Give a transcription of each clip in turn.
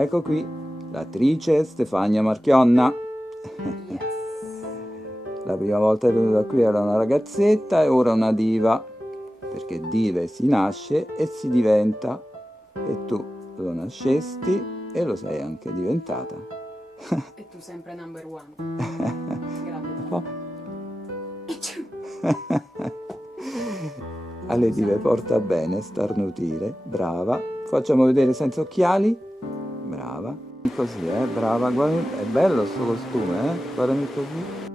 Ecco qui, l'attrice Stefania Marchionna. Yes. La prima volta è venuta qui era una ragazzetta e ora una diva, perché dive si nasce e si diventa, e tu lo nascesti e lo sei anche diventata. E tu sempre number one. Un Grande. po'. Icciu. Alle dive porta bene starnutire, brava. Facciamo vedere senza occhiali, brava. Così, brava, guarda, è bello sto costume, guardami così.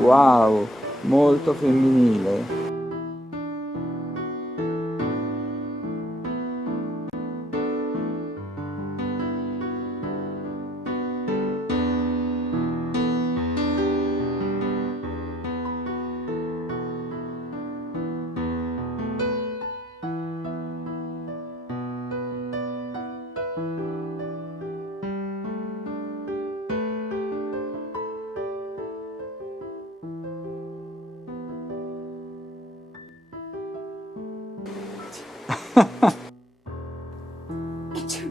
Wow, molto femminile. Icciu.